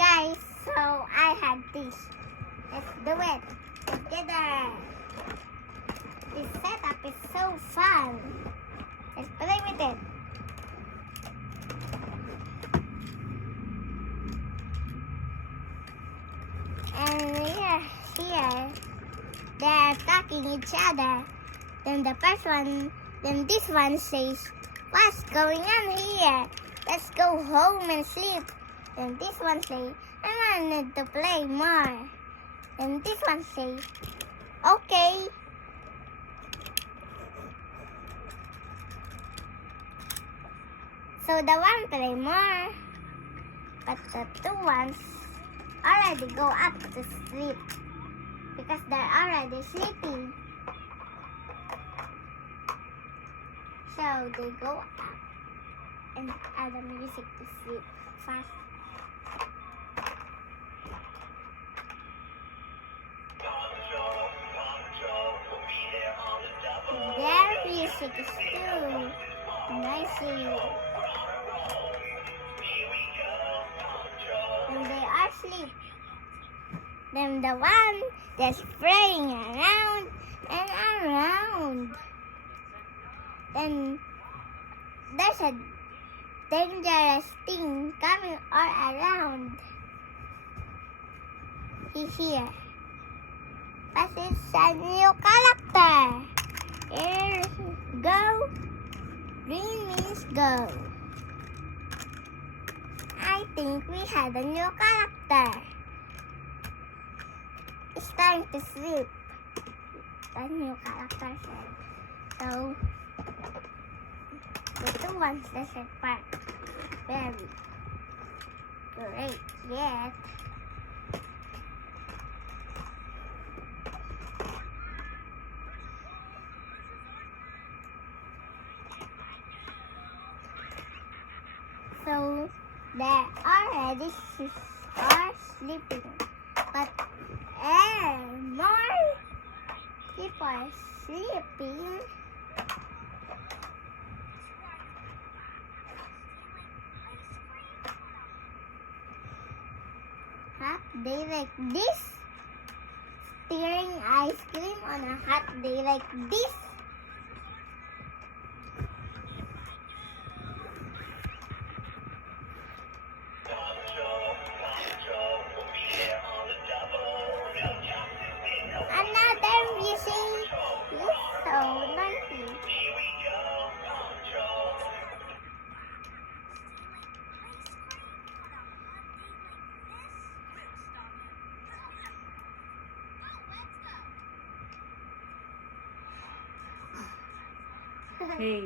guys, so I have this. Let's do it together. This setup is so fun. Let's play with it. And here, they're attacking each other. Then this one says, "What's going on here? Let's go home and sleep." Then this one says, "I wanted to play more." And this one says, "Okay." So the one play more, but the two ones already go up to sleep because they're already sleeping. So they go up and add the music to sleep fast. Their music is too noisy. And they are asleep. Then the one that's spraying around and around. Then there's a dangerous thing coming all around. He's here. But it's a new character. Here, go. Green means go. I think we had a new character. It's time to sleep. The new character said. So, the two ones that said part. Very great yet. So, they already are sleeping, but more people are sleeping. Hot day like this? Stirring ice cream on a hot day like this? Another music is so noisy. Hey.